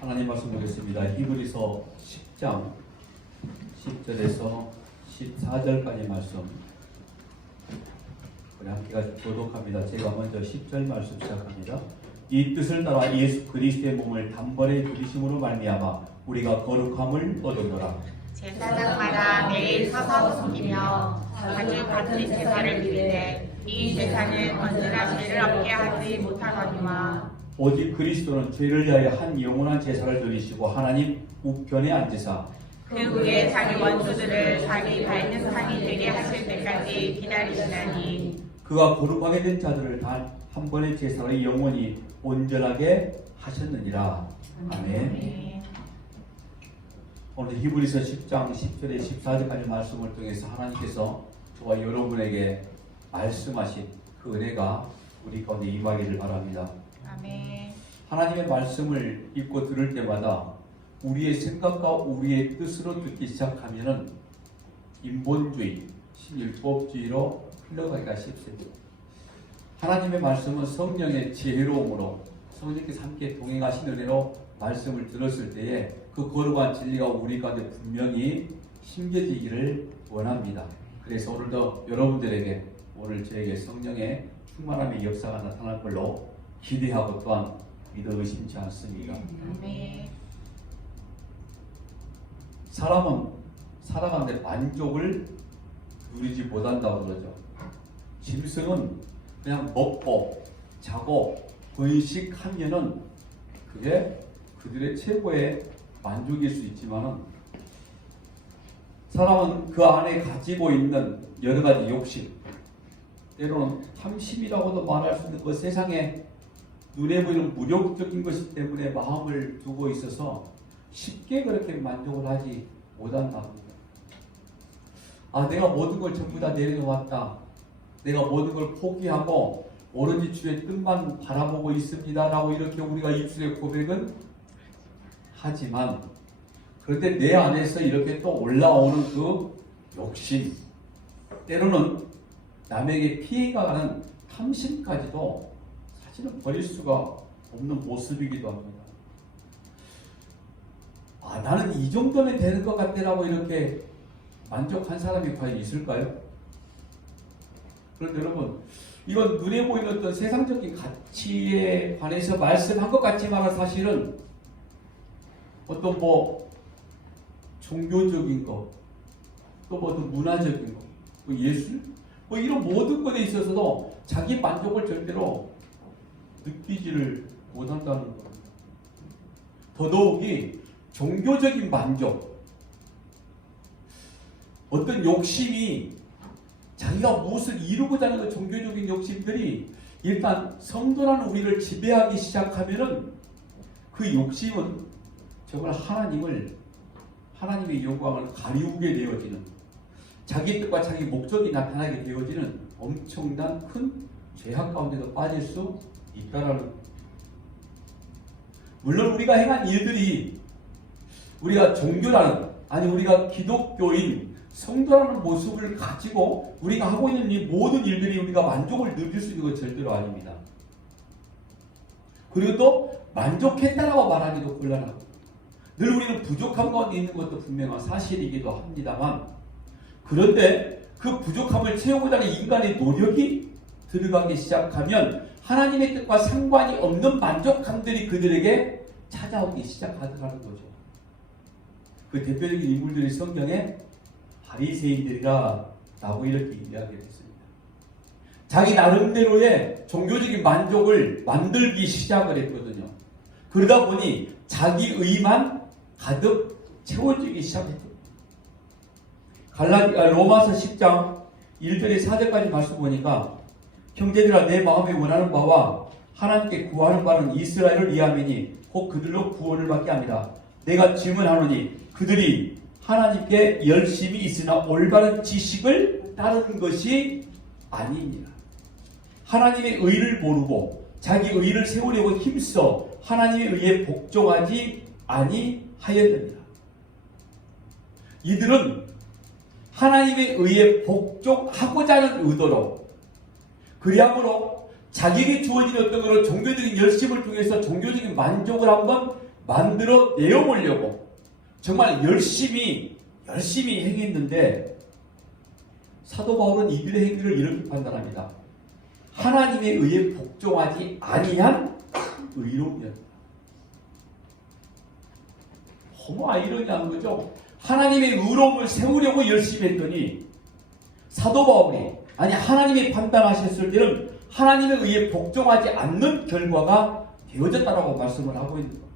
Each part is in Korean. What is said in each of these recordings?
하나님 말씀 보겠습니다. 히브리서 10장 10절에서 14절까지 말씀 우리 함께 같이 교독합니다. 제가 먼저 10절 말씀 시작합니다. 이 뜻을 따라 예수 그리스도의 몸을 단번에 들이심으로 말미암아 우리가 거룩함을 얻으노라. 제사장마다 매일 서서 섬기며 자주 받은 제사를 드리되 이 제사는 언제나 죄를 없게 하지 못하거니와 오직 그리스도는 죄를 위하여 한 영원한 제사를 드리시고 하나님 우편에 앉으사 그 후에 자기 원수들을 자기 밟는 상이 되게 하실 때까지 기다리시나니 그가 거룩하게 된 자들을 단 한 번의 제사로 영원히 온전하게 하셨느니라. 아멘. 오늘 히브리서 10장 10절에 14절까지 말씀을 통해서 하나님께서 저와 여러분에게 말씀하신 그 은혜가 우리 가운데 임하기를 바랍니다. 아멘. 하나님의 말씀을 읽고 들을 때마다 우리의 생각과 우리의 뜻으로 듣기 시작하면은 인본주의, 신율법주의로 흘러가기가 쉽습니다. 하나님의 말씀은 성령의 지혜로움으로 성령께서 함께 동행하신 은혜로 말씀을 들었을 때에 그 거룩한 진리가 우리 가운데 분명히 심겨지기를 원합니다. 그래서 오늘도 여러분들에게 오늘 저에게 성령의 충만함의 역사가 나타날 걸로 기대하고 또한 믿어 의심치 않습니다. 아멘. 사람은 살아가는데 만족을 누리지 못한다고 그러죠. 짐승은 그냥 먹고 자고 번식하면은 그게 그들의 최고의 만족일 수 있지만은 사람은 그 안에 가지고 있는 여러 가지 욕심, 때로는 탐심이라고도 말할 수 있는 그 세상에 눈에 보이는 무력적인 것이기 때문에 마음을 두고 있어서 쉽게 그렇게 만족을 하지 못한다. 내가 모든 걸 전부 다 내려놓았다. 내가 모든 걸 포기하고 오로지 주의 뜻만 바라보고 있습니다. 라고 이렇게 우리가 입술에 고백은 하지만 그런데 내 안에서 이렇게 또 올라오는 그 욕심, 때로는 남에게 피해가 가는 탐심까지도 사실은 버릴 수가 없는 모습이기도 합니다. 나는 이 정도면 되는 것 같다라고 이렇게 만족한 사람이 과연 있을까요? 그런데 여러분, 이건 눈에 보이는 어떤 세상적인 가치에 관해서 말씀한 것 같지만 사실은 어떤 종교적인 것, 또 어떤 문화적인 것, 예술, 이런 모든 것에 있어서도 자기 만족을 절대로 느끼지를 못한다는 겁니다. 더더욱이 종교적인 만족, 어떤 욕심이 자기가 무엇을 이루고자 하는 그 종교적인 욕심들이 일단 성도라는 우리를 지배하기 시작하면은 그 욕심은 정말 하나님의 영광을 가리우게 되어지는, 자기 뜻과 자기 목적이 나타나게 되어지는 엄청난 큰 죄악 가운데도 빠질 수 있다라는. 물론 우리가 행한 일들이 우리가 종교라는, 우리가 기독교인 성도라는 모습을 가지고 우리가 하고 있는 이 모든 일들이 우리가 만족을 느낄 수 있는 건 절대로 아닙니다. 그리고 또 만족했다라고 말하기도 곤란하고, 늘 우리는 부족함 가운데 있는 것도 분명한 사실이기도 합니다만, 그런데 그 부족함을 채우고자 하는 인간의 노력이 들어가기 시작하면 하나님의 뜻과 상관이 없는 만족함들이 그들에게 찾아오기 시작하더라는 거죠. 그 대표적인 인물들이 성경에 바리새인들이라고 이렇게 이야기했습니다. 자기 나름대로의 종교적인 만족을 만들기 시작을 했거든요. 그러다 보니 자기 의만 가득 채워지기 시작했죠. 로마서 10장 1절에 4절까지 말씀 보니까 형제들아 내 마음에 원하는 바와 하나님께 구하는 바는 이스라엘을 위함이니 곧 그들로 구원을 받게 합니다. 내가 질문하노니 그들이 하나님께 열심히 있으나 올바른 지식을 따르는 것이 아니니라. 하나님의 의를 모르고 자기 의를 세우려고 힘써 하나님의 의에 복종하지 아니하였느니라. 이들은 하나님의 의에 복종하고자 하는 의도로, 그리함으로 자기에게 주어진 어떤 그런 종교적인 열심을 통해서 종교적인 만족을 한번 만들어 내어보려고 정말 열심히 행했는데 사도 바울은 이들의 행위를 이렇게 판단합니다. 하나님에 의해 복종하지 아니한 의로움이었다. 너무 아이러니한 거죠. 하나님의 의로움을 세우려고 열심히 했더니 사도 바울이 하나님이 판단하셨을 때는 하나님에 의해 복종하지 않는 결과가 되어졌다라고 말씀을 하고 있는 겁니다.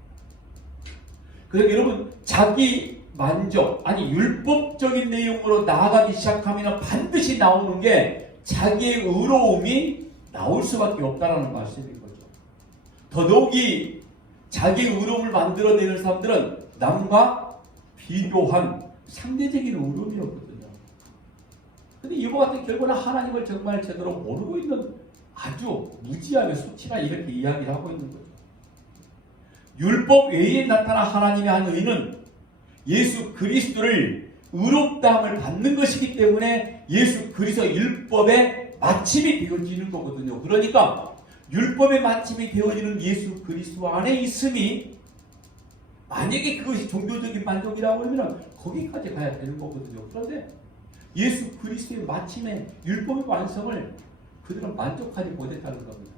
그래서 여러분 자기 만족 율법적인 내용으로 나아가기 시작하면 반드시 나오는 게 자기의 의로움이 나올 수밖에 없다라는 말씀인 거죠. 더더욱이 자기의 의로움을 만들어내는 사람들은 남과 비교한 상대적인 의로움이었거든요. 근데 이와 같은 결과는 하나님을 정말 제대로 모르고 있는 아주 무지하게 수치라 이렇게 이야기를 하고 있는 거죠. 율법 외에 나타난 하나님의 한 의는 예수 그리스도를 의롭다함을 받는 것이기 때문에 예수 그리스도 율법의 마침이 되어지는 거거든요. 그러니까 율법의 마침이 되어지는 예수 그리스도 안에 있음이 만약에 그것이 종교적인 만족이라고 하면 거기까지 가야 되는 거거든요. 그런데 예수 그리스도의 마침에 율법의 완성을 그들은 만족하지 못했다는 겁니다.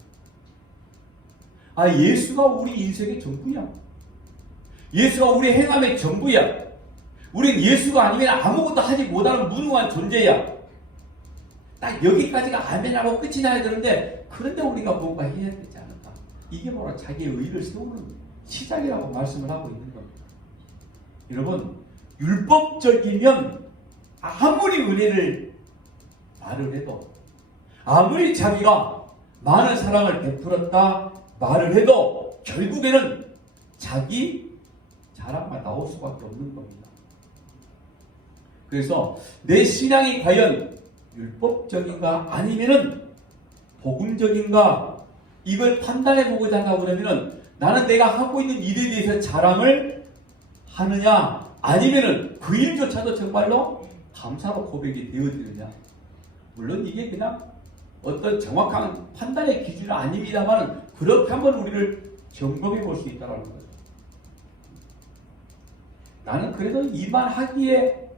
예수가 우리 인생의 전부야. 예수가 우리 행함의 전부야. 우린 예수가 아니면 아무것도 하지 못하는 무능한 존재야. 딱 여기까지가 아멘하고 끝이 나야 되는데 그런데 우리가 뭔가 해야 되지 않을까. 이게 바로 자기의 의를 세우는 시작이라고 말씀을 하고 있는 겁니다. 여러분 율법적이면 아무리 은혜를 말을 해도 아무리 자기가 많은 사랑을 베풀었다 말을 해도 결국에는 자기 자랑만 나올 수밖에 없는 겁니다. 그래서 내 신앙이 과연 율법적인가 아니면은 복음적인가 이걸 판단해 보고자 한다고 그러면은 나는 내가 하고 있는 일에 대해서 자랑을 하느냐 아니면은 그 일조차도 정말로 감사로 고백이 되어지느냐. 물론 이게 그냥 어떤 정확한 판단의 기준은 아닙니다만 그렇게 한번 우리를 점검해 볼 수 있다는 거죠. 나는 그래도 이만 하기에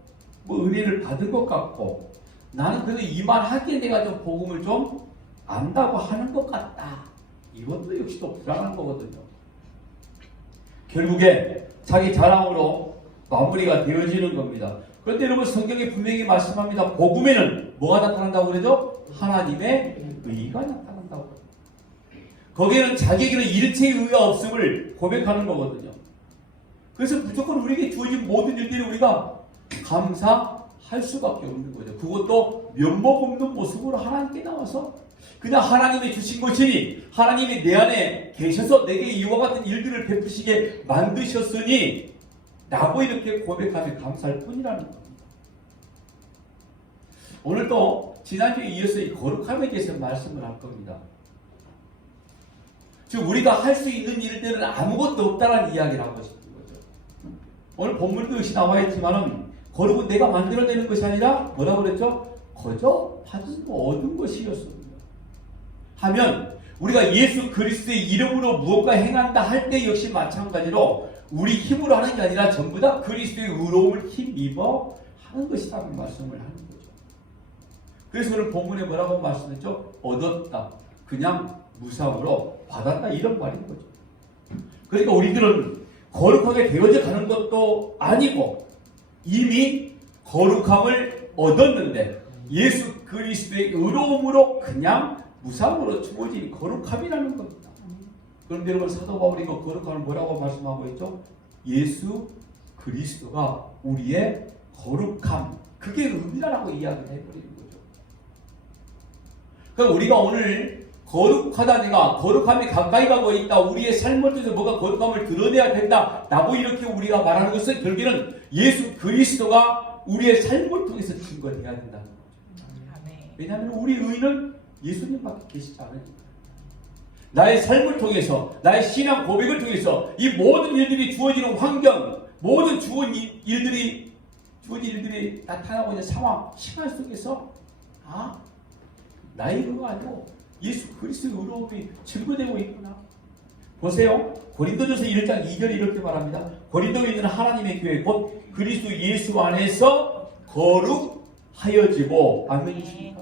은혜를 받은 것 같고 나는 그래도 이만 하기에 내가 좀 복음을 좀 안다고 하는 것 같다. 이것도 역시 또 불안한 거거든요. 결국에 자기 자랑으로 마무리가 되어지는 겁니다. 그런데 여러분 성경에 분명히 말씀합니다. 복음에는 뭐가 나타난다고 그러죠? 하나님의 의가 나타난다고. 거기에는 자기에게는 일체의 의가 없음을 고백하는 거거든요. 그래서 무조건 우리에게 주어진 모든 일들이 우리가 감사할 수밖에 없는 거죠. 그것도 면목 없는 모습으로 하나님께 나와서 그냥 하나님이 주신 것이니 하나님이 내 안에 계셔서 내게 이와 같은 일들을 베푸시게 만드셨으니 라고 이렇게 고백하며 감사할 뿐이라는 겁니다. 오늘도 지난주에 이어서 이 거룩함에 대해서 말씀을 할 겁니다. 즉 우리가 할 수 있는 일들은 아무것도 없다는 이야기를 하고 싶은 거죠. 오늘 본문도 역시 나와 있지만은 거룩은 내가 만들어내는 것이 아니라 뭐라고 그랬죠? 거저 받은 거 얻은 것이었습니다. 하면 우리가 예수 그리스도의 이름으로 무엇가 행한다 할 때 역시 마찬가지로 우리 힘으로 하는 게 아니라 전부 다 그리스도의 의로움을 힘입어 하는 것이라는 말씀을 하는 거죠. 그래서 오늘 본문에 뭐라고 말씀했죠? 얻었다. 그냥 무상으로 받았다. 이런 말인 거죠. 그러니까 우리들은 거룩하게 되어져 가는 것도 아니고 이미 거룩함을 얻었는데 예수 그리스도의 의로움으로 그냥 무상으로 주어진 거룩함이라는 겁니다. 그런데 여러분 사도 바울이 그 거룩함을 뭐라고 말씀하고 있죠? 예수 그리스도가 우리의 거룩함, 그게 의미라고 이야기를 해버리는 거죠. 그러니까 우리가 오늘 거룩하다, 내가 거룩함에 가까이 가고 있다, 우리의 삶을 통해서 뭐가 거룩함을 드러내야 된다 라고 이렇게 우리가 말하는 것은 결국에는 예수 그리스도가 우리의 삶을 통해서 증거되어야 된다는 거죠. 왜냐하면 우리 의는 예수님밖에 계시지 않으니까. 나의 삶을 통해서, 나의 신앙 고백을 통해서 이 모든 일들이 주어지는 환경, 모든 주어진 일들이 나타나고 있는 상황, 시간 속에서 나의 의가 아니고 예수 그리스도의 의로움이 증거되고 있구나. 보세요. 고린도전서 1장 2절에 이렇게 말합니다. 고린도에 있는 하나님의 교회 곧 그리스도 예수 안에서 거룩하여지고, 아멘이십니까?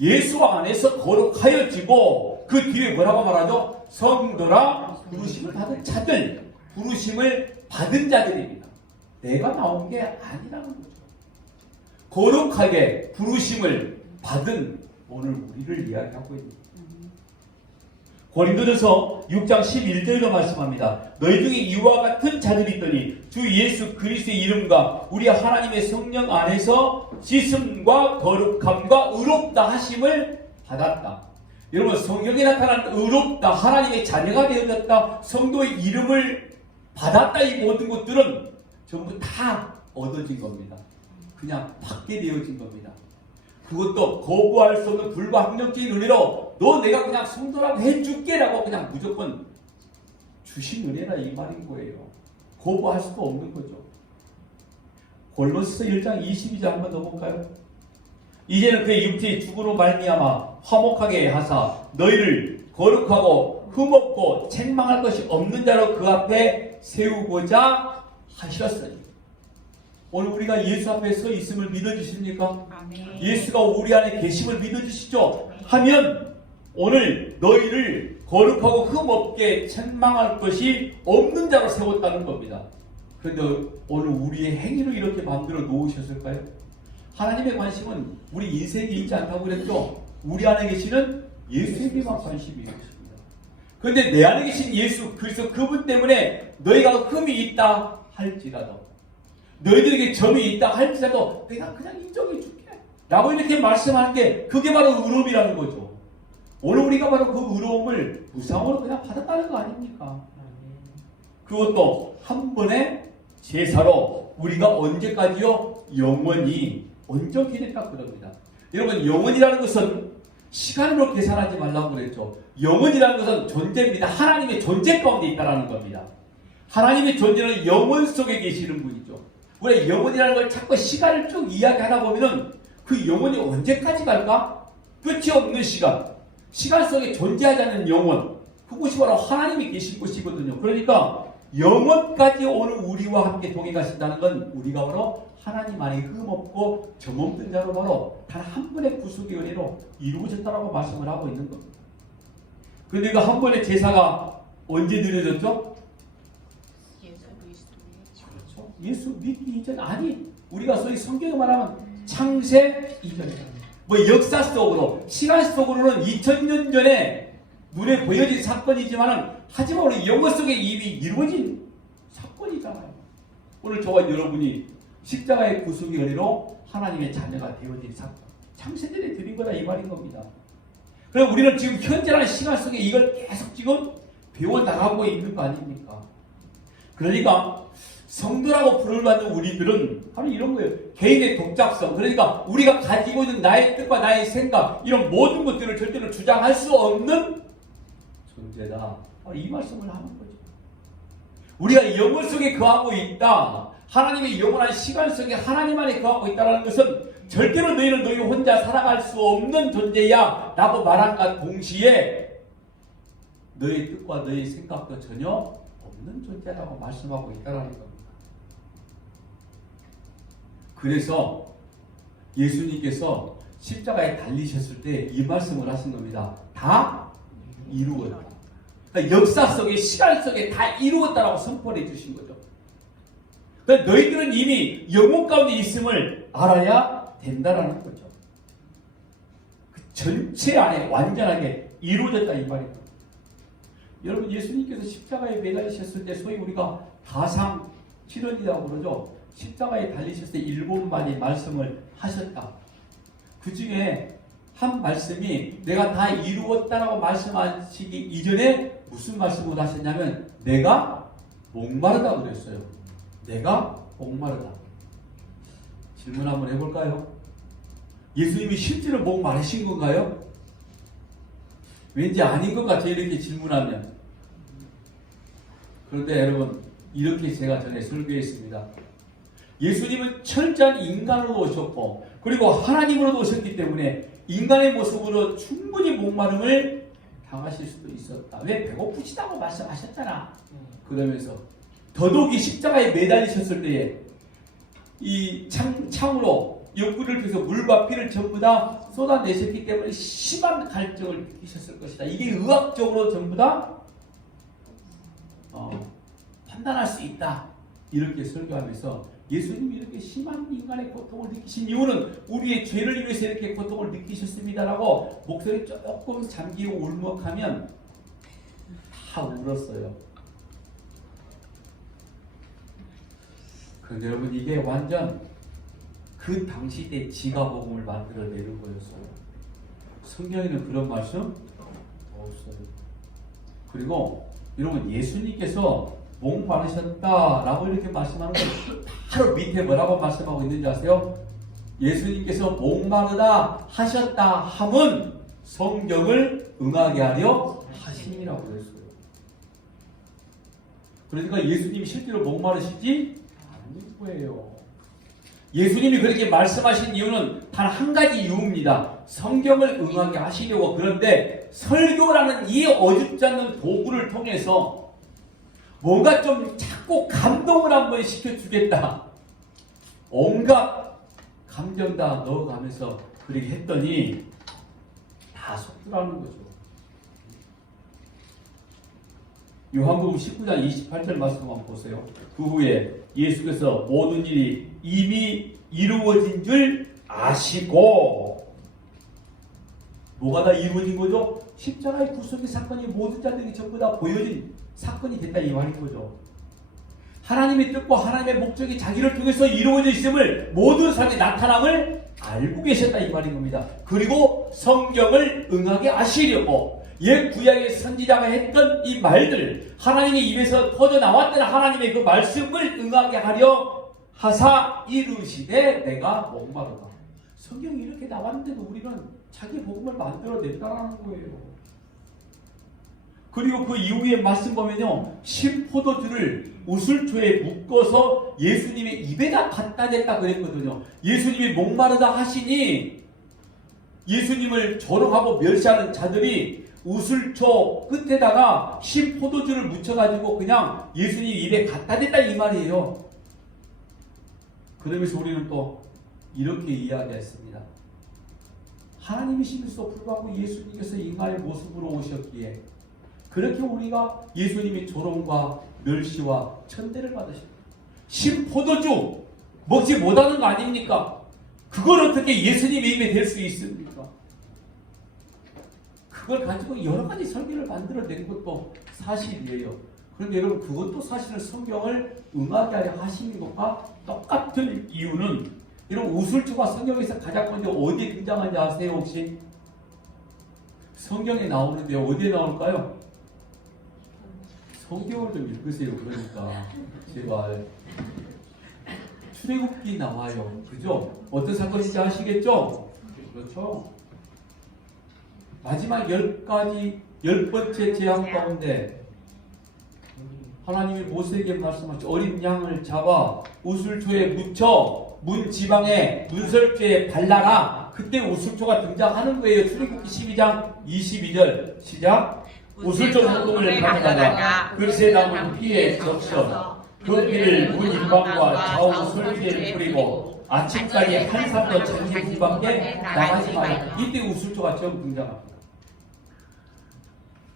예수 안에서 거룩하여지고, 그 뒤에 뭐라고 말하죠? 성도라 부르심을 받은 자들, 부르심을 받은 자들입니다. 내가 나온 게 아니라는 거죠. 거룩하게 부르심을 받은 오늘 우리를 이야기하고 있습니다. 고린도전서 6장 11절로 말씀합니다. 너희 중에 이와 같은 자들이 있더니 주 예수 그리스도의 이름과 우리 하나님의 성령 안에서 씻음과 거룩함과 의롭다 하심을 받았다. 여러분, 성경에 나타난 의롭다, 하나님의 자녀가 되어졌다, 성도의 이름을 받았다, 이 모든 것들은 전부 다 얻어진 겁니다. 그냥 받게 되어진 겁니다. 그것도 거부할 수 없는 불가항력적인 은혜로 너 내가 그냥 성도라고 해줄게라고 그냥 무조건 주신 은혜라 이 말인 거예요. 거부할 수도 없는 거죠. 골로새서 1장 22절 한번 더 볼까요? 이제는 그의 육체의 죽음으로 말미암아 화목하게 하사 너희를 거룩하고 흠없고 책망할 것이 없는 자로 그 앞에 세우고자 하셨으니. 오늘 우리가 예수 앞에 서 있음을 믿어주십니까? 아멘. 예수가 우리 안에 계심을 믿어주시죠? 하면 오늘 너희를 거룩하고 흠없게 책망할 것이 없는 자로 세웠다는 겁니다. 그런데 오늘 우리의 행위로 이렇게 만들어 놓으셨을까요? 하나님의 관심은 우리 인생에 있지 않다고 그랬죠? 우리 안에 계시는 예수에게만 관심이 있습니다. 그런데 내 안에 계신 예수 그리스도 그분 때문에 너희가 흠이 있다 할지라도, 너희들에게 점이 있다 할지라도 내가 그냥 인정해 줄게 라고 이렇게 말씀하는 게 그게 바로 의로움이라는 거죠. 오늘 우리가 바로 그 의로움을 무상으로 그냥 받았다는 거 아닙니까? 그것도 한 번의 제사로 우리가 언제까지요? 영원히 온전히 됐다 그럽니다. 여러분, 영원이라는 것은 시간으로 계산하지 말라고 그랬죠. 영원이라는 것은 존재입니다. 하나님의 존재 가운데 있다는 겁니다. 하나님의 존재는 영원 속에 계시는 분이죠. 우리가 영원이라는 걸 자꾸 시간을 쭉 이야기하다 보면은 그 영원이 언제까지 갈까? 끝이 없는 시간, 시간 속에 존재하지 않는 영원, 그것이 바로 하나님이 계신 곳이거든요. 그러니까 영원까지 오늘 우리와 함께 동행 가신다는 건 우리가 바로 하나님 안에 흠없고 점없는 자로 바로 단 한 번의 구속의 은혜로 이루어졌다라고 말씀을 하고 있는 겁니다. 그런데 그 한 번의 제사가 언제 드려졌죠? 그렇죠. 예수 믿기 이전, 아니 우리가 소위 성경에 말하면 창세 이전이다. 뭐 역사 속으로, 시간 속으로는 2000년 전에 눈에 보여진 사건이지만은 하지만 우리 영혼 속에 이미 이루어진 사건이잖아요. 오늘 저와 여러분이 십자가의 구속의 은혜로 하나님의 자녀가 되어진 사건, 창세전에 드린 거다 이 말인 겁니다. 그럼 우리는 지금 현재라는 시간 속에 이걸 계속 지금 배워나가고 있는 거 아닙니까? 그러니까 성도라고 부름을 받는 우리들은 바로 이런 거예요. 개인의 독자성, 그러니까 우리가 가지고 있는 나의 뜻과 나의 생각, 이런 모든 것들을 절대로 주장할 수 없는 존재다. 이 말씀을 하는 거죠. 우리가 영혼 속에 거하고 있다. 하나님의 영원한 시간 속에 하나님 안에 거하고 있다는 것은 절대로 너희는 너희 혼자 살아갈 수 없는 존재야 라고 말한과 동시에 너의 뜻과 너의 생각도 전혀 없는 존재라고 말씀하고 있다는 겁니다. 그래서 예수님께서 십자가에 달리셨을 때 이 말씀을 하신 겁니다. 다 이루었다. 그러니까 역사 속에, 시간 속에 다 이루었다라고 선포해 주신 거죠. 그러니까 너희들은 이미 영혼 가운데 있음을 알아야 된다라는 거죠. 그 전체 안에 완전하게 이루어졌다 이 말입니다. 여러분, 예수님께서 십자가에 매달리셨을 때 소위 우리가 가상 치료이라고 그러죠. 십자가에 달리셨을 때 7마디 말씀을 하셨다. 그 중에 한 말씀이 내가 다 이루었다라고 말씀하시기 이전에 무슨 말씀을 하셨냐면 내가 목마르다 그랬어요. 내가 목마르다. 질문 한번 해볼까요? 예수님이 실제로 목마르신 건가요? 왠지 아닌 것 같아요. 이렇게 질문하면. 그런데 여러분, 이렇게 제가 전에 설교했습니다. 예수님은 철저한 인간으로 오셨고 그리고 하나님으로 오셨기 때문에 인간의 모습으로 충분히 목마름을 당하실 수도 있었다. 왜? 배고프시다고 말씀하셨잖아. 그러면서 더더욱이 십자가에 매달리셨을 때에 이 창으로 옆구리를 통해서 물과 피를 전부 다 쏟아내셨기 때문에 심한 갈증을 느끼셨을 것이다. 이게 의학적으로 전부 다 판단할 수 있다. 이렇게 설교하면서 예수님이 이렇게 심한 인간의 고통을 느끼신 이유는 우리의 죄를 위해서 이렇게 고통을 느끼셨습니다라고 목소리 조금 잠기고 울먹하면 다 울었어요. 그런데 여러분 이게 완전 그 당시 때 지가복음을 만들어내는 거였어요. 성경에는 그런 말씀 없어요. 그리고 여러분 예수님께서 목 마르셨다라고 이렇게 말씀하는 건 바로 밑에 뭐라고 말씀하고 있는지 아세요? 예수님께서 목 마르다 하셨다 함은 성경을 응하게 하려 하심이라고 그랬어요. 그러니까 예수님이 실제로 목 마르시지 않는 거예요. 예수님이 그렇게 말씀하신 이유는 단 한 가지 이유입니다. 성경을 응하게 하시려고. 그런데 설교라는 이 어줍지 않는 도구를 통해서 뭔가 좀 자꾸 감동을 한번 시켜주겠다. 온갖 감정 다 넣어가면서 그렇게 했더니 다 속더라는 거죠. 요한복음 19장 28절 말씀 한번 보세요. 그 후에 예수께서 모든 일이 이미 이루어진 줄 아시고, 뭐가 다 이루어진 거죠? 십자가의 구속의 사건이 모든 자들에게 전부 다 보여진 사건이 됐다 이 말인 거죠. 하나님의 뜻과 하나님의 목적이 자기를 통해서 이루어져 있음을 모든 사람이 나타남을 알고 계셨다 이 말인 겁니다. 그리고 성경을 응하게 하시려고 옛 구약의 선지자가 했던 이 말들, 하나님의 입에서 터져나왔던 하나님의 그 말씀을 응하게 하려 하사 이루시되 내가 목마르다. 성경이 이렇게 나왔는데도 우리는 자기 복음을 만들어냈다라는 거예요. 그리고 그 이후에 말씀 보면요, 신포도주를 우슬초에 묶어서 예수님의 입에다 갖다 댔다 그랬거든요. 예수님이 목마르다 하시니 예수님을 조롱하고 멸시하는 자들이 우슬초 끝에다가 신포도주를 묻혀가지고 그냥 예수님 입에 갖다 댔다 이 말이에요. 그러면서 우리는 또 이렇게 이야기했습니다. 하나님이심에도 불구하고 예수님께서 인간의 모습으로 오셨기에 그렇게 우리가 예수님의 조롱과 멸시와 천대를 받으십니다. 신포도주 먹지 못하는 거 아닙니까? 그걸 어떻게 예수님의 입에 댈 수 있습니까? 그걸 가지고 여러 가지 설교를 만들어낸 것도 사실이에요. 그런데 여러분 그것도 사실은 성경을 응하게 하려 하시는 것과 똑같은 이유는, 여러분 우슬초가 성경에서 가장 먼저 어디에 등장하는지 아세요 혹시? 성경에 나오는데 어디에 나올까요? 성경을 좀 읽으세요. 그러니까 제발. 출애굽기 나와요. 그죠? 어떤 사건인지 아시겠죠? 그렇죠? 마지막 10번째 재앙 가운데 하나님이 모세에게 말씀하셨죠. 어린 양을 잡아 우슬초에 묻혀 문 지방에 문설주에 발라라. 그때 우슬초가 등장하는 거예요. 출애굽기 12장 22절 시작. 우슬초 소금을 가져다가 그릇에 담은 피에 적셔 그 피를 문 일방과 좌우 설주에 뿌리고 아침까지 한 사람도 자기 문 밖에 나가지 마라. 이때 우슬초가 처음 등장합니다.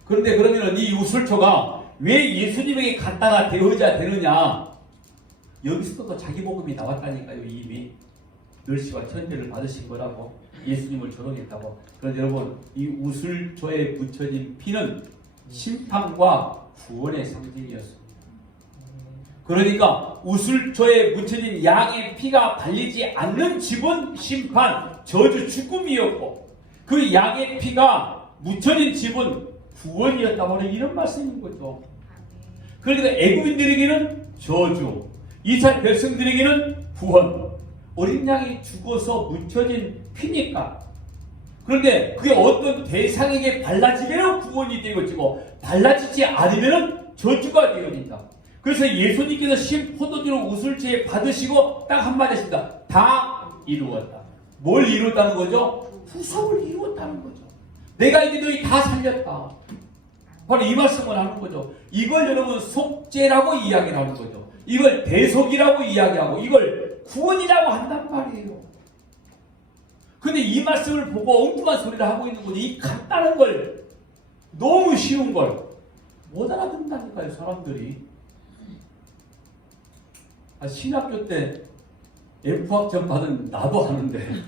그런데 그러면 이 우슬초가 왜 예수님에게 갖다가 되어야 되느냐? 여기서도 자기 복음이 나왔다니까요. 이미 멸시와 천대를 받으신 거라고, 예수님을 조롱했다고. 그런데 여러분 이 우슬초에 묻혀진 피는 심판과 구원의 상징이었습니다. 그러니까 우슬초에 묻혀진 양의 피가 발리지 않는 집은 심판, 저주, 죽음이었고 그 양의 피가 묻혀진 집은 구원이었다고 하는 이런 말씀인 거죠. 그러니까 애국인들에게는 저주, 이스라엘 백성들에게는 구원. 어린 양이 죽어서 묻혀진 피니까. 그런데 그게 어떤 대상에게 발라지면 구원이 되어지고 발라지지 않으면 저주가 되어진다. 그래서 예수님께서 신포도주로 우슬초에 받으시고 딱 한마디 하십니다. 다 이루었다. 뭘 이루었다는 거죠? 후속을 이루었다는 거죠. 내가 이제 너희 다 살렸다. 바로 이 말씀을 하는 거죠. 이걸 여러분 속죄라고 이야기를 하는 거죠. 이걸 대속이라고 이야기하고 이걸 구원이라고 한단 말이에요. 근데 이 말씀을 보고 엉뚱한 소리를 하고 있는 거지. 이 간단한 걸, 너무 쉬운 걸 못 알아듣는다니까요, 사람들이. 신학교 때 F학점 받은 나도 하는데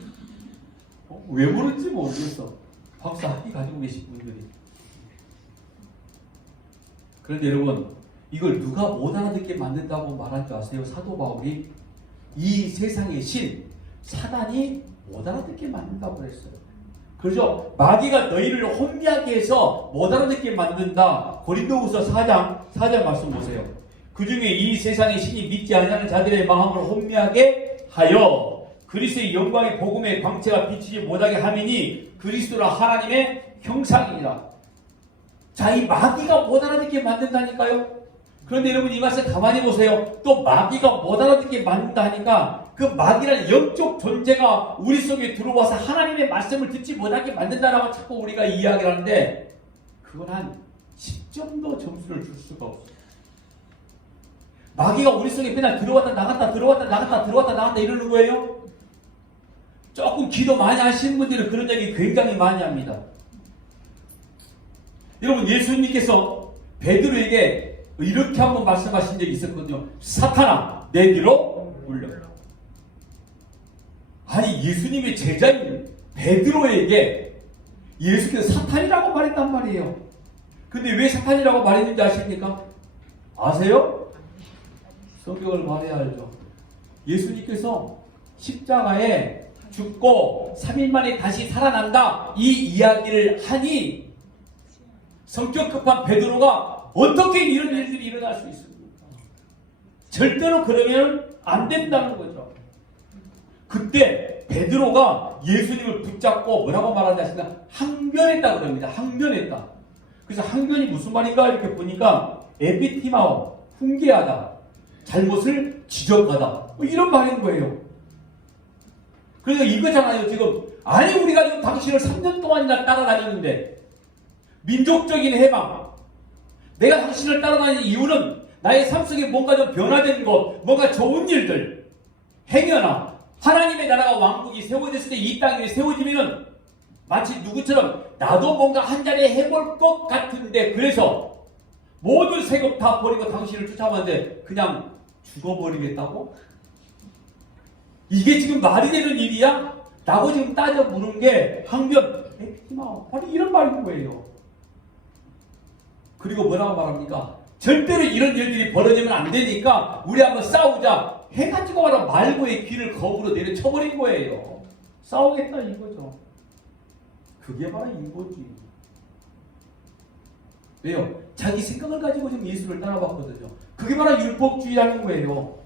왜 모르는지 모르겠어. 박사 학위 가지고 계신 분들이. 그런데 여러분, 이걸 누가 못 알아듣게 만든다고 말한 줄 아세요? 사도 바울이 이 세상의 신 사단이 못 알아듣게 만든다고 그랬어요. 그렇죠? 마귀가 너희를 혼미하게 해서 못 알아듣게 만든다. 고린도후서 4장 말씀 보세요. 그 중에 이 세상의 신이 믿지 아니하는 자들의 마음을 혼미하게 하여 그리스도의 영광의 복음의 광채가 비치지 못하게 함이니 그리스도라 하나님의 형상이니라. 자, 이 마귀가 못 알아듣게 만든다니까요. 그런데 여러분 이 말씀 가만히 보세요. 또 마귀가 못 알아듣게 만든다 하니까 그 마귀라는 영적 존재가 우리 속에 들어와서 하나님의 말씀을 듣지 못하게 만든다라고 자꾸 우리가 이야기를 하는데 그건 한 10점도 점수를 줄 수가 없어요. 마귀가 우리 속에 그냥 들어왔다 나갔다 들어왔다 나갔다 들어왔다 나갔다 이러는 거예요. 조금 기도 많이 하시는 분들은 그런 얘기 굉장히 많이 합니다. 여러분 예수님께서 베드로에게 이렇게 한번 말씀하신 적이 있었거든요. 사탄아 내 뒤로 물러가라. 아니 예수님의 제자인 베드로에게 예수께서 사탄이라고 말했단 말이에요. 근데 왜 사탄이라고 말했는지 아십니까? 아세요? 성경을 말해야 알죠. 예수님께서 십자가에 죽고 3일 만에 다시 살아난다 이 이야기를 하니 성격 급한 베드로가 어떻게 이런 일들이 일어날 수 있습니까? 절대로 그러면 안 된다는 거죠. 그때 베드로가 예수님을 붙잡고 뭐라고 말하지 않습니까? 항변했다 그럽니다. 항변했다. 그래서 항변이 무슨 말인가 이렇게 보니까 에피티마오, 훈계하다, 잘못을 지적하다 뭐 이런 말인 거예요. 그러니까 이거잖아요. 지금 아니 우리가 지금 당신을 3년 동안이나 따라다녔는데 민족적인 해방, 내가 당신을 따라다니는 이유는 나의 삶 속에 뭔가 좀 변화된 것, 뭔가 좋은 일들 행여나 하나님의 나라가 왕국이 세워졌을 때 이 땅에 세워지면 마치 누구처럼 나도 뭔가 한 자리 해볼 것 같은데 그래서 모든 세금 다 버리고 당신을 쫓아왔는데 그냥 죽어버리겠다고? 이게 지금 말이 되는 일이야? 라고 지금 따져 묻는 게 항변, 에피티마오, 바로 이런 말인 거예요. 그리고 뭐라고 말합니까? 절대로 이런 일들이 벌어지면 안 되니까 우리 한번 싸우자 해가지고 바로 말고의 귀를 거꾸로 내려쳐버린 거예요. 싸우겠다 이거죠. 그게 바로 인본주의. 왜요? 자기 생각을 가지고 지금 예수를 따라봤거든요. 그게 바로 율법주의라는 거예요.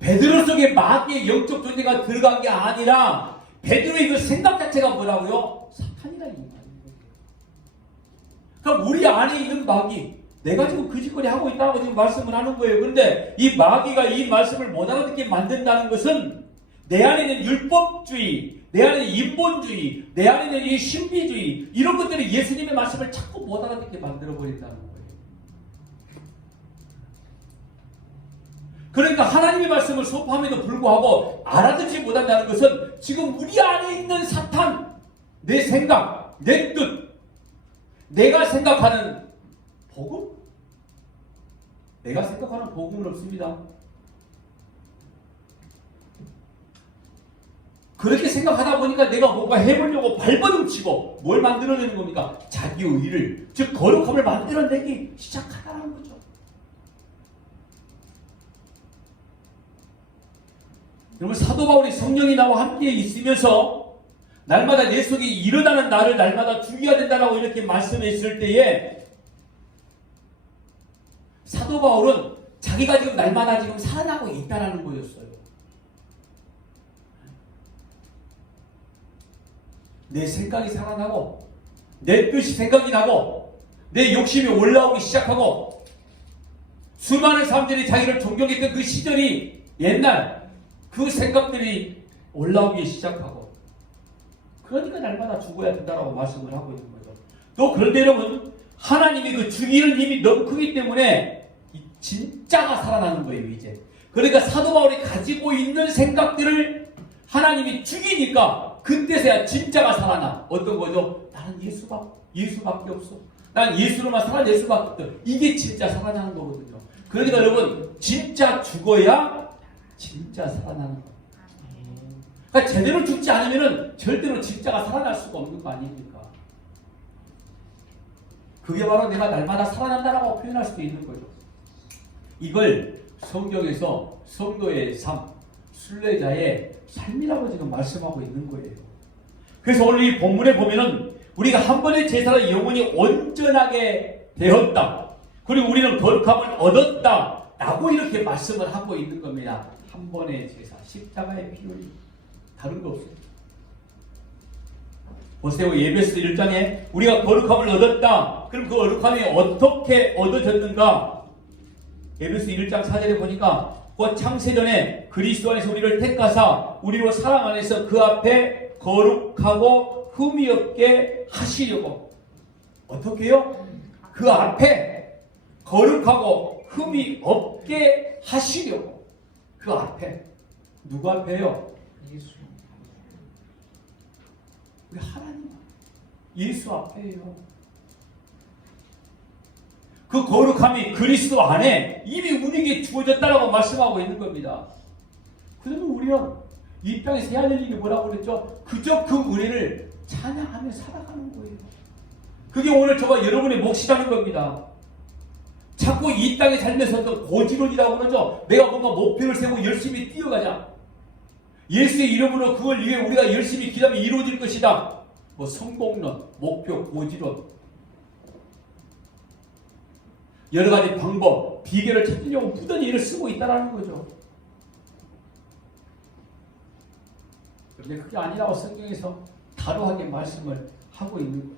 베드로 속에 마귀의 영적 존재가 들어간 게 아니라 베드로의 그 생각 자체가 뭐라고요? 사탄이라는 거예요. 그럼 우리 안에 있는 마귀, 내가 지금 그 짓거리 하고 있다고 지금 말씀을 하는 거예요. 그런데 이 마귀가 이 말씀을 못 알아듣게 만든다는 것은 내 안에 있는 율법주의, 내 안에 있는 인본주의, 내 안에 있는 이 신비주의 이런 것들이 예수님의 말씀을 자꾸 못 알아듣게 만들어버린다는 거예요. 그러니까 하나님의 말씀을 선포함에도 불구하고 알아듣지 못한다는 것은 지금 우리 안에 있는 사탄, 내 생각, 내 뜻, 내가 생각하는 복음? 내가 생각하는 복음은 없습니다. 그렇게 생각하다 보니까 내가 뭔가 해보려고 발버둥치고 뭘 만들어내는 겁니까? 자기 의를, 즉 거룩함을 만들어내기 시작하다는 거죠. 여러분 사도 바울이 성령이 나와 함께 있으면서 날마다 내 속에 일어나는 나를 날마다 죽여야 된다라고 이렇게 말씀했을 때에 사도 바울은 자기가 지금 날마다 지금 살아나고 있다라는 거였어요. 내 생각이 살아나고 내 뜻이 생각이 나고 내 욕심이 올라오기 시작하고 수많은 사람들이 자기를 존경했던 그 시절이 옛날 그 생각들이 올라오기 시작하고 그러니까 날마다 죽어야 된다라고 말씀을 하고 있는 거죠. 또 그런데 여러분 하나님이 그 죽이는 힘이 너무 크기 때문에 이 진짜가 살아나는 거예요, 이제. 그러니까 사도 바울이 가지고 있는 생각들을 하나님이 죽이니까 그때서야 진짜가 살아나. 어떤 거죠? 나는 예수밖에 없어. 난 예수로만 살아낼 수밖에 없어. 이게 진짜 살아나는 거거든요. 그러니까 여러분, 진짜 죽어야 진짜 살아나는 거예요. 그러니까 제대로 죽지 않으면 절대로 진짜가 살아날 수가 없는 거 아닙니까? 그게 바로 내가 날마다 살아난다라고 표현할 수도 있는 거죠. 이걸 성경에서 성도의 삶, 순례자의 삶이라고 지금 말씀하고 있는 거예요. 그래서 오늘 이 본문에 보면은 우리가 한 번의 제사로 영원히 온전하게 되었다. 그리고 우리는 거룩함을 얻었다. 라고 이렇게 말씀을 하고 있는 겁니다. 한 번의 제사, 십자가의 피요리. 다른 거 없어요. 보세요. 에베소 1장에 우리가 거룩함을 얻었다. 그럼 그 거룩함이 어떻게 얻어졌는가? 에베소 1장 4절에 보니까 곧 창세전에 그리스도 안에서 우리를 택하사 우리로 사랑 안에서 그 앞에 거룩하고 흠이 없게 하시려고. 어떻게요? 그 앞에 거룩하고 흠이 없게 하시려고. 그 앞에. 누구 앞에요? 예수. 우리 하나님 예수 앞에요. 그 거룩함이 그리스도 안에 이미 우리에게 주어졌다라고 말씀하고 있는 겁니다. 그러면 우리는 이 땅에서 해야 될 일이 뭐라고 그랬죠? 그저 그 은혜를 찬양하며 살아가는 거예요. 그게 오늘 저와 여러분의 몫이라는 겁니다. 자꾸 이 땅에 살면서도 고지론이라고 그러죠. 내가 뭔가 목표를 세우고 열심히 뛰어가자. 예수의 이름으로 그걸 위해 우리가 열심히 기도하면 이루어질 것이다. 뭐 성공론, 목표, 고지론. 여러 가지 방법, 비결을 찾으려고 무던히 일을 쓰고 있다는 거죠. 그런데 그게 아니라고 성경에서 다루하게 말씀을 하고 있는 거죠.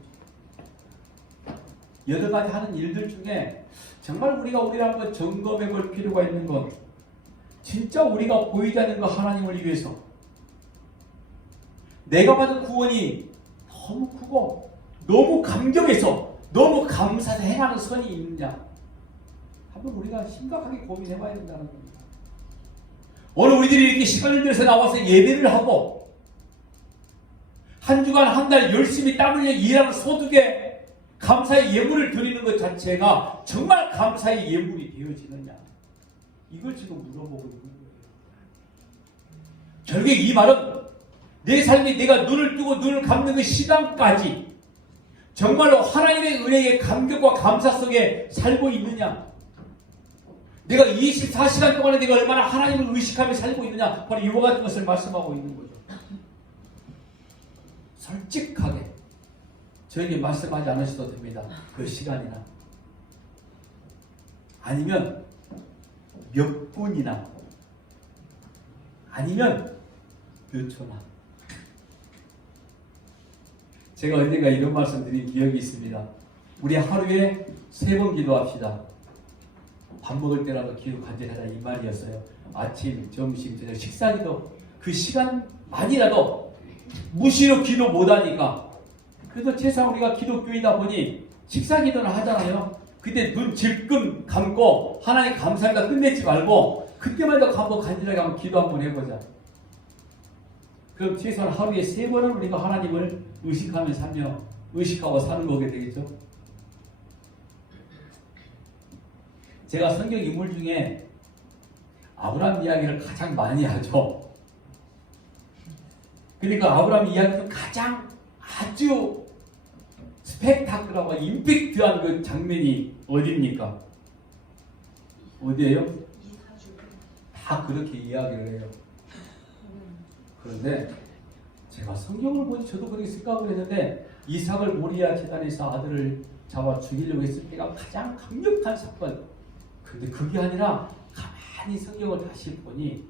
여러 가지 하는 일들 중에 정말 우리를 한번 점검해 볼 필요가 있는 건 진짜 우리가 보이지 않는 거 하나님을 위해서 내가 받은 구원이 너무 크고 너무 감격해서 너무 감사해서 행하는 선이 있느냐 한번 우리가 심각하게 고민해 봐야 된다는 겁니다. 오늘 우리들이 이렇게 시간을 들여서 나와서 예배를 하고 한 주간 한 달 열심히 땀 흘려 일하는 소득에 감사의 예물을 드리는 것 자체가 정말 감사의 예물이 되어지느냐 이걸 지금 물어보고 있는 거예요. 결국에 이 말은 내 삶이 내가 눈을 뜨고 눈을 감는 그 시간까지 정말로 하나님의 은혜의 감격과 감사 속에 살고 있느냐, 내가 24시간 동안에 내가 얼마나 하나님을 의식하며 살고 있느냐, 바로 이와 같은 것을 말씀하고 있는 거죠. 솔직하게 저에게 말씀하지 않으셔도 됩니다. 그 시간이나 아니면 몇 분이나 아니면 몇 초나. 제가 언젠가 이런 말씀 드린 기억이 있습니다. 우리 하루에 3번 기도합시다. 밥 먹을 때라도 기도 간절하다 이 말이었어요. 아침, 점심, 저녁 식사기도 그 시간만이라도 무시로 기도 못하니까 그래서 최소한 우리가 기독교이다 보니 식사기도를 하잖아요. 그때 눈 질끈 감고 하나님 감사합니다 끝내지 말고 그때마다 한번 간절하게 한번 기도 한번 해보자. 그럼 최소한 하루에 3번은 우리가 하나님을 의식하며 살며 의식하고 사는 거게 되겠죠. 제가 성경 인물 중에 아브라함 이야기를 가장 많이 하죠. 그러니까 아브라함 이야기도 가장 아주 스펙타클하고 임팩트한 그 장면이 어디입니까? 어디예요? 다 그렇게 이야기를 해요. 그런데 제가 성경을 보니 저도 그렇게 생각을 했는데 이삭을 모리아 제단에서 아들을 잡아 죽이려고 했을 때가 가장 강력한 사건. 근데 그게 아니라 가만히 성경을 다시 보니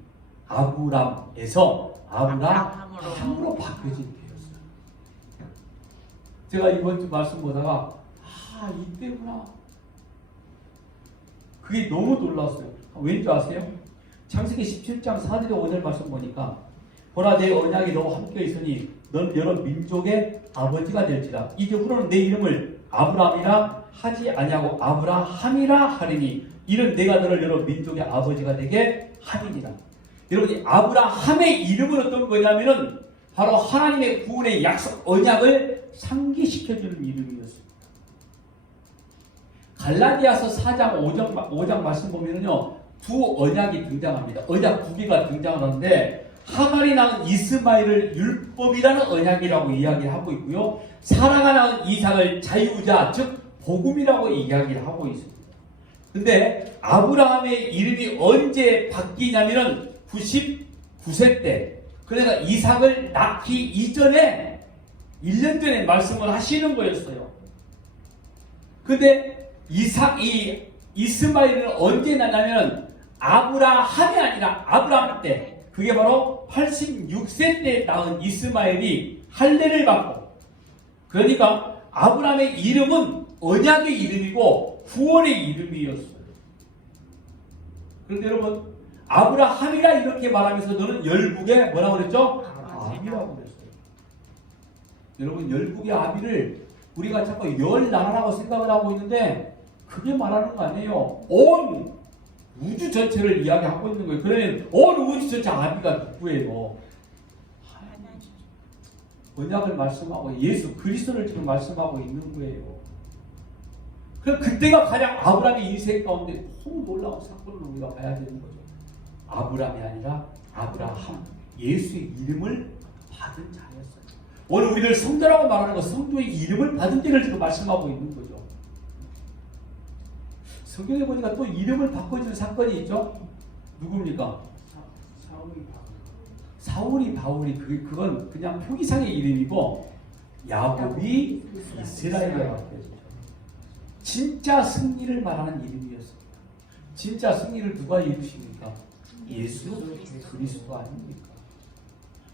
아브람에서 아브라함으로 바뀌어진 때였어요. 제가 이번 주 말씀 보다가 이때구나. 그게 너무 놀랐어요. 왠지 아세요? 창세기 17장 4절에 5절 말씀 보니까 보라 내 언약이 너와 함께 있으니 넌 여러 민족의 아버지가 될지라. 이제 후로는 내 이름을 아브라함이라 하지 아니하고 아브라함이라 하리니 이는 내가 너를 여러 민족의 아버지가 되게 하리니라. 여러분이 아브라함의 이름은 어떤 거냐면은 바로 하나님의 구원의 약속 언약을 상기시켜주는 이름이었습니다. 갈라디아서 4장 5장 말씀 보면은요 두 언약이 등장합니다. 언약 두 개가 등장하는데 하갈이 낳은 이스마엘을 율법이라는 언약이라고 이야기를 하고 있고요. 사라가 낳은 이삭을 자유자 즉 복음이라고 이야기를 하고 있습니다. 근데 아브라함의 이름이 언제 바뀌냐면은 99세 때 그러니까 이삭을 낳기 이전에 1년 전에 말씀을 하시는 거였어요. 근데 이스마엘은 언제 낳냐면 아브라함이 아니라 아브라함 때 그게 바로 86세 때 낳은 이스마엘이 할례를 받고 그러니까 아브라함의 이름은 언약의 이름이고 구원의 이름이었어요. 그런데 여러분 아브라함이라 이렇게 말하면서 너는 열국의 뭐라고 그랬죠? 아비라고 그랬어요. 여러분 열국의 아비를 우리가 자꾸 열 나라라고 생각을 하고 있는데 그게 말하는 거 아니에요. 온 우주 전체를 이야기하고 있는 거예요. 그러면 온 우주 전체 아비가 누구예요? 언약을 말씀하고 예수 그리스도를 지금 말씀하고 있는 거예요. 그럼 그때가 가장 아브라함의 인생 가운데 너무 놀라운 사건을 우리가 봐야 되는 거죠. 아브라함이 아니라 아브라함 예수의 이름을 받은 자였어요. 오늘 우리를 성도라고 말하는 것 성도의 이름을 받은 자를 지금 말씀하고 있는 거죠. 성경에 보니까 또 이름을 바꿔주는 사건이 있죠. 누굽니까? 사울이 바울이 그건 그냥 표기상의 이름이고 야곱이 이스라엘이라고 바뀌어졌죠. 진짜 승리를 말하는 이름이었습니다. 진짜 승리를 누가 이루십니까? 예수 그리스도 아닙니까?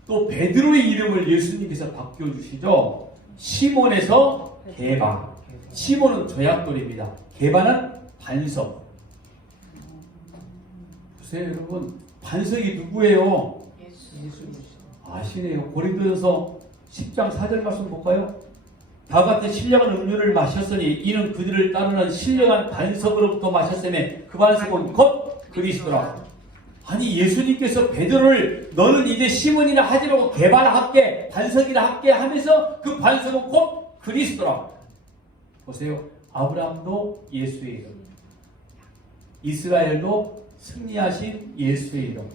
또 베드로의 이름을 예수님께서 바뀌어주시죠. 시몬에서 게바. 시몬은 조약돌입니다. 게바는 반석. 보세요 여러분. 반석이 누구예요? 아시네요. 고린도전서 10장 4절 말씀 볼까요? 다 같은 신령한 음료를 마셨으니 이는 그들을 따르는 신령한 반석으로부터 마셨으며 그 반석은 곧 그리스도라. 아니 예수님께서 베드로를 너는 이제 시몬이라 하지 말고 게바라 반석이라 할게 하면서 그 반석은 곧 그리스도라. 보세요. 아브라함도 예수의 이름, 이스라엘도 승리하신 예수의 이름,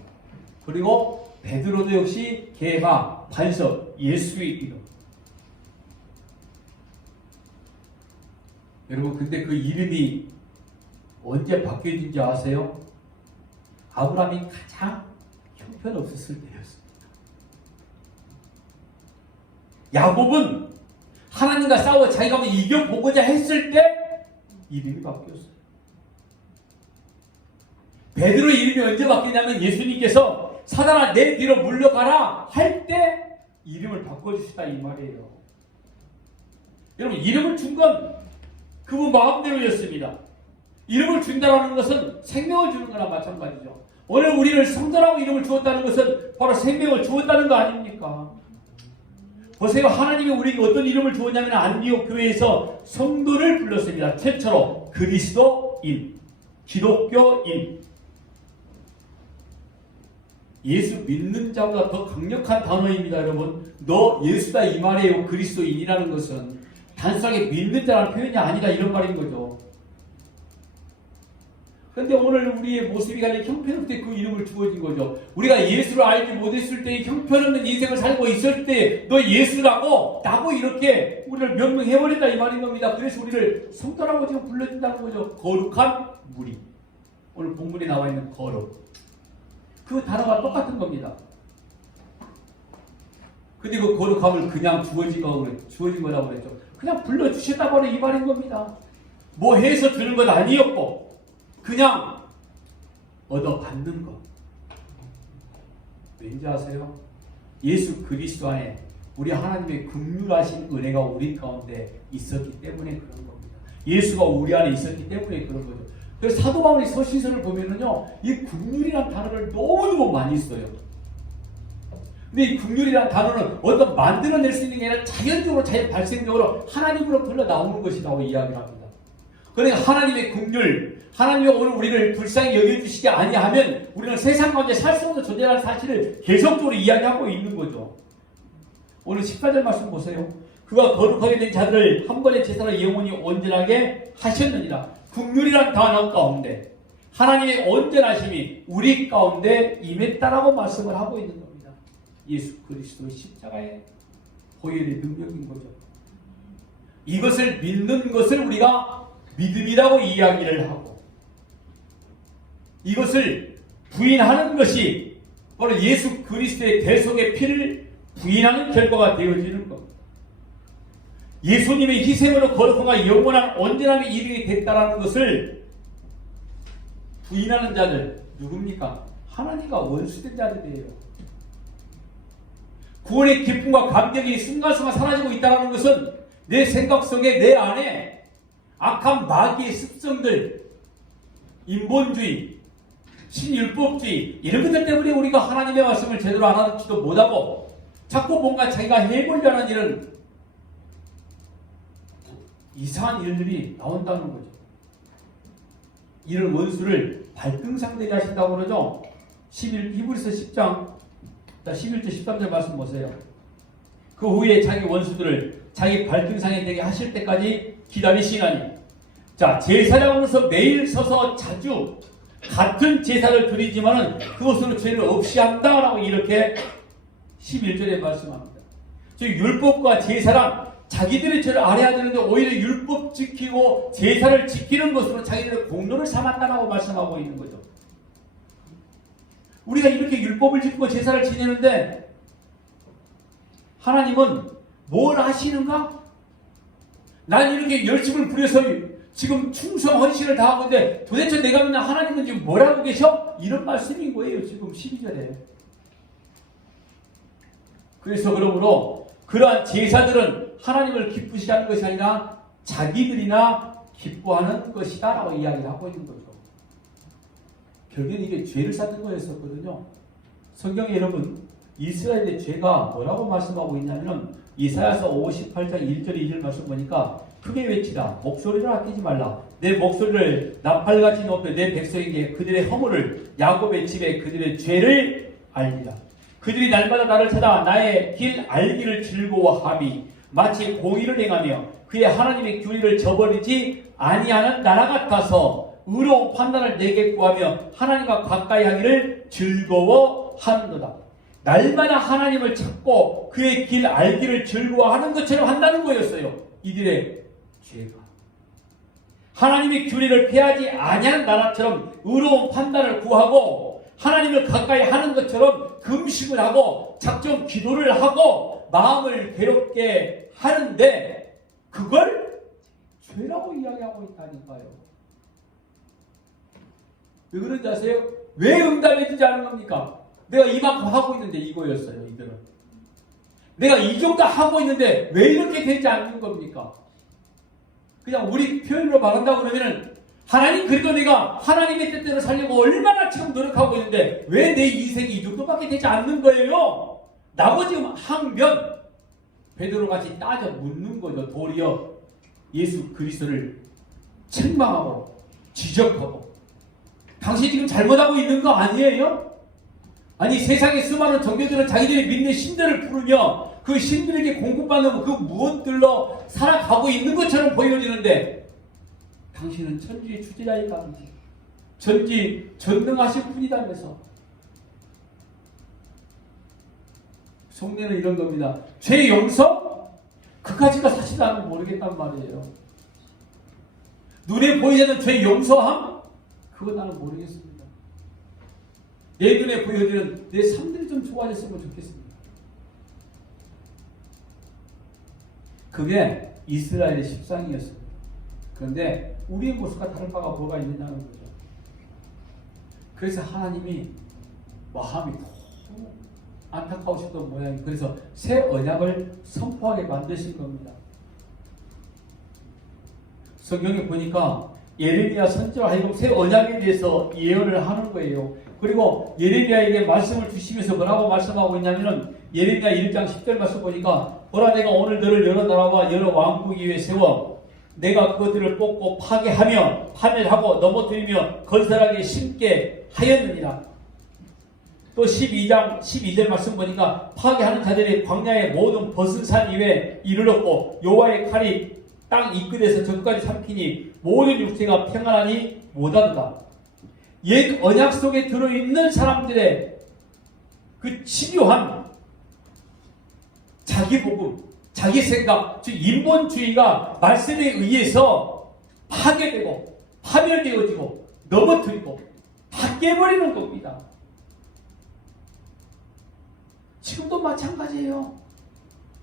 그리고 베드로도 역시 게바 반석 예수의 이름. 여러분 근데 그 이름이 언제 바뀌어진지 아세요? 아브라함이 가장 형편없었을 때였습니다. 야곱은 하나님과 싸워 자기가 이겨보고자 했을 때 이름이 바뀌었어요. 베드로의 이름이 언제 바뀌냐면 예수님께서 사단아 내 뒤로 물러가라 할 때 이름을 바꿔주시다 이 말이에요. 여러분 이름을 준 건 그분 마음대로였습니다. 이름을 준다는 것은 생명을 주는 거나 마찬가지죠. 오늘 우리를 성도라고 이름을 주었다는 것은 바로 생명을 주었다는 거 아닙니까? 보세요. 하나님이 우리에게 어떤 이름을 주었냐면 안디옥 교회에서 성도를 불렀습니다. 최초로 그리스도인, 기독교인. 예수 믿는 자보다 더 강력한 단어입니다. 여러분 너 예수다 이 말이에요. 그리스도인이라는 것은 단순하게 믿는 자라는 표현이 아니라 이런 말인 거죠. 그런데 오늘 우리의 모습이 가장 형편없을 때 그 이름을 주어진 거죠. 우리가 예수를 알지 못했을 때 형편없는 인생을 살고 있을 때 너 예수라고 라고 이렇게 우리를 명명해버린다 이 말인 겁니다. 그래서 우리를 성도라고 지금 불러준다는 거죠. 거룩한 무리. 오늘 본문에 나와 있는 거룩. 그 단어가 똑같은 겁니다. 근데 그 거룩함을 그냥 주어진 거라고 그랬죠. 그냥 불러주셨다고 하는 이 말인 겁니다. 뭐 해서 주는 건 아니었고 그냥 얻어받는 것. 왠지 아세요? 예수 그리스도 안에 우리 하나님의 긍휼하신 은혜가 우리 가운데 있었기 때문에 그런 겁니다. 예수가 우리 안에 있었기 때문에 그런 거죠. 그래서 사도 바울의 서신서를 보면은요, 이 긍휼이라는 단어를 너무너무 많이 써요. 근데 이 긍휼이라는 단어는 어떤 만들어낼 수 있는 게 아니라 자연적으로 자연 발생적으로 하나님으로부터 흘러나오는 것이라고 이야기를 합니다. 그러니까 하나님의 긍휼, 하나님이 오늘 우리를 불쌍히 여겨주시지 아니하면 우리는 세상 가운데 살 수 없는 존재라는 사실을 계속적으로 이야기하고 있는 거죠. 오늘 14절 말씀 보세요. 그가 거룩하게 된 자들을 한 번의 제사로 영원히 온전하게 하셨느니라. 긍휼이란 단어 가운데 하나님의 온전하심이 우리 가운데 임했다라고 말씀을 하고 있는 겁니다. 예수 그리스도의 십자가의 보혈의 능력인 거죠. 이것을 믿는 것을 우리가 믿음이라고 이야기를 하고, 이것을 부인하는 것이 바로 예수 그리스도의 대속의 피를 부인하는 결과가 되어지는 겁니다. 예수님의 희생으로 거룩함과 영원한 온전함에 이르게 됐다라는 것을 부인하는 자들 누굽니까? 하나님과 원수된 자들이에요. 구원의 기쁨과 감격이 순간순간 사라지고 있다는 것은 내 생각 속에 내 안에 악한 마귀의 습성들, 인본주의, 신율법주의 이런 것들 때문에 우리가 하나님의 말씀을 제대로 알아듣지도 못하고 자꾸 뭔가 자기가 해보려는 이런 이상한 일들이 나온다는 거죠. 이런 원수를 발등상대게 하신다고 그러죠. 히브리서 10장 11절 13절 말씀 보세요. 그 후에 자기 원수들을 자기 발등상에 되게 하실 때까지 기다리시나니, 자, 제사장으로서 매일 서서 자주 같은 제사를 드리지만은 그것으로 죄를 없이 한다라고 이렇게 11절에 말씀합니다. 즉 율법과 제사랑 자기들의 죄를 알아야 되는데 오히려 율법 지키고 제사를 지키는 것으로 자기들의 공로를 삼았다라고 말씀하고 있는 거죠. 우리가 이렇게 율법을 지키고 제사를 지내는데 하나님은 뭘 하시는가? 난 이렇게 열심을 부려서 지금 충성 헌신을 다하고 있는데 도대체 내가 믿는 하나님은 지금 뭐라고 계셔? 이런 말씀인 거예요. 지금 12절에. 그래서 그러므로 그러한 제사들은 하나님을 기쁘시게 하는 것이 아니라 자기들이나 기뻐하는 것이다 라고 이야기를 하고 있는 거죠. 결국엔 이게 죄를 쌓는 거였었거든요. 성경에 여러분 이스라엘의 죄가 뭐라고 말씀하고 있냐면 이사야서 58장 1절 2절 말씀 보니까 크게 외치라, 목소리를 아끼지 말라, 내 목소리를 나팔같이 높여 내 백성에게 그들의 허물을, 야곱의 집에 그들의 죄를 알리라. 그들이 날마다 나를 찾아 나의 길 알기를 즐거워하미 마치 공의를 행하며 그의 하나님의 규례를 저버리지 아니하는 나라 같아서 의로운 판단을 내게 구하며 하나님과 가까이 하기를 즐거워하는도다. 날마다 하나님을 찾고 그의 길 알기를 즐거워하는 것처럼 한다는 거였어요. 이들의 죄가. 하나님의 규례를 폐하지 아니하는 나라처럼 의로운 판단을 구하고 하나님을 가까이 하는 것처럼 금식을 하고 작정 기도를 하고 마음을 괴롭게 하는데 그걸 죄라고 이야기하고 있다니까요. 왜 그런지 아세요? 왜 응답해주지 않은 겁니까? 내가 이만큼 하고 있는데 이거였어요. 이들은 내가 이 정도 하고 있는데 왜 이렇게 되지 않는 겁니까? 그냥 우리 표현으로 말한다고 그러면은 하나님, 그래도 내가 하나님의 뜻대로 살려고 얼마나 지금 노력하고 있는데 왜 내 인생이 이 정도밖에 되지 않는 거예요? 나머지 항변 베드로같이 따져 묻는 거죠. 도리어 예수 그리스도를 책망하고 지적하고 당신이 지금 잘못하고 있는 거 아니에요? 아니 세상의 수많은 종교들은 자기들이 믿는 신들을 부르며 그 신들에게 공급받는 그 무엇들로 살아가고 있는 것처럼 보여지는데 당신은 천지의 주지자이까 전능하신 분이다면서. 속내는 이런 겁니다. 죄 용서? 그까지가 사실 나는 모르겠단 말이에요. 눈에 보이지 않는 죄 용서함? 그거 나는 모르겠습니다. 내 눈에 보여지는 내 삶들이 좀 좋아졌으면 좋겠습니다. 그게 이스라엘의 십상이었습니다. 그런데 우리의 모습과 다른 바가 뭐가 있느냐는 거죠. 그래서 하나님이 마음이 너무 안타까우셨던 모양이, 그래서 새 언약을 선포하게 만드신 겁니다. 성경에 보니까 예레미야 선지자가 하여금 새 언약에 대해서 예언을 하는 거예요. 그리고 예레미야에게 말씀을 주시면서 뭐라고 말씀하고 있냐면은 예레미야 1장 10절 말씀 보니까 보라 내가 오늘 너를 여러 나라와 여러 왕국 위에 세워 내가 그것들을 뽑고 파괴하며 파멸하고 넘어뜨리며 건설하게 심게 하였느니라. 또 12장 12절 말씀 보니까 파괴하는 자들이 광야의 모든 벗은 산 위에 이르렀고 여호와의 칼이 땅 이끝에서 저까지 삼키니 모든 육체가 평안하니 못한다. 옛 언약 속에 들어있는 사람들의 그 치료한 자기 복음, 자기 생각, 즉 인본주의가 말씀에 의해서 파괴되고 파멸되어지고 넘어뜨리고 다 깨버리는 겁니다. 지금도 마찬가지예요.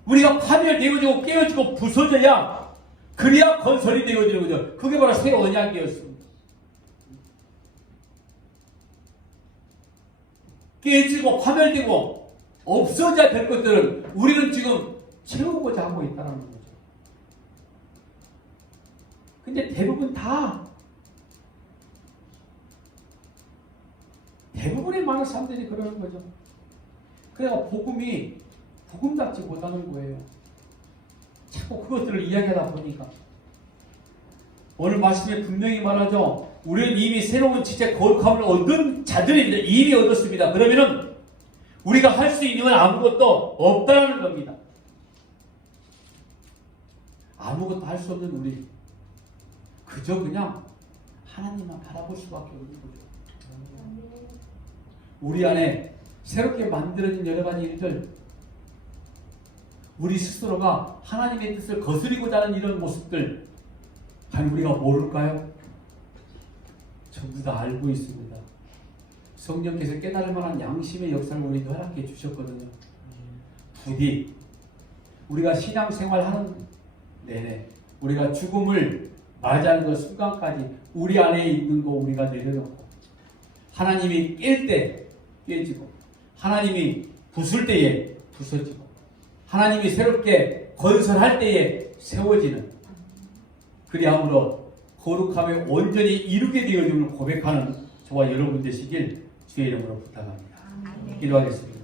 우리가 파멸되어지고 깨어지고 부서져야 그래야 건설이 되어지는 거죠. 그게 바로 새 언약이었습니다. 깨지고 파멸되고 없어져야 될 것들을 우리는 지금 채우고자 하고 있다는 거죠. 근데 대부분의 많은 사람들이 그러는 거죠. 그래서 복음이 복음답지 못하는 거예요. 자꾸 그것들을 이야기하다 보니까 오늘 말씀에 분명히 말하죠. 우리는 이미 새로운 지체 거룩함을 얻은 자들입니다. 이미 얻었습니다. 그러면은 우리가 할 수 있는 건 아무것도 없다는 겁니다. 아무것도 할 수 없는 우리 그저 그냥 하나님만 바라볼 수밖에 없는 거죠. 우리 안에 새롭게 만들어진 여러 가지 일들, 우리 스스로가 하나님의 뜻을 거스리고자 하는 이런 모습들, 과연 우리가 모를까요? 전부 다 알고 있습니다. 성령께서 깨달을 만한 양심의 역사를 우리에게 허락해 주셨거든요. 부디 우리가 신앙생활하는 내내 우리가 죽음을 맞이하는 그 순간까지 우리 안에 있는 거 우리가 내려놓고 하나님이 깰 때 깨지고 하나님이 부술 때에 부서지고 하나님이 새롭게 건설할 때에 세워지는 그리함으로 거룩함에 온전히 이루게 되어짐을 고백하는 저와 여러분 되시길 주의 이름으로 부탁합니다. 기도하겠습니다.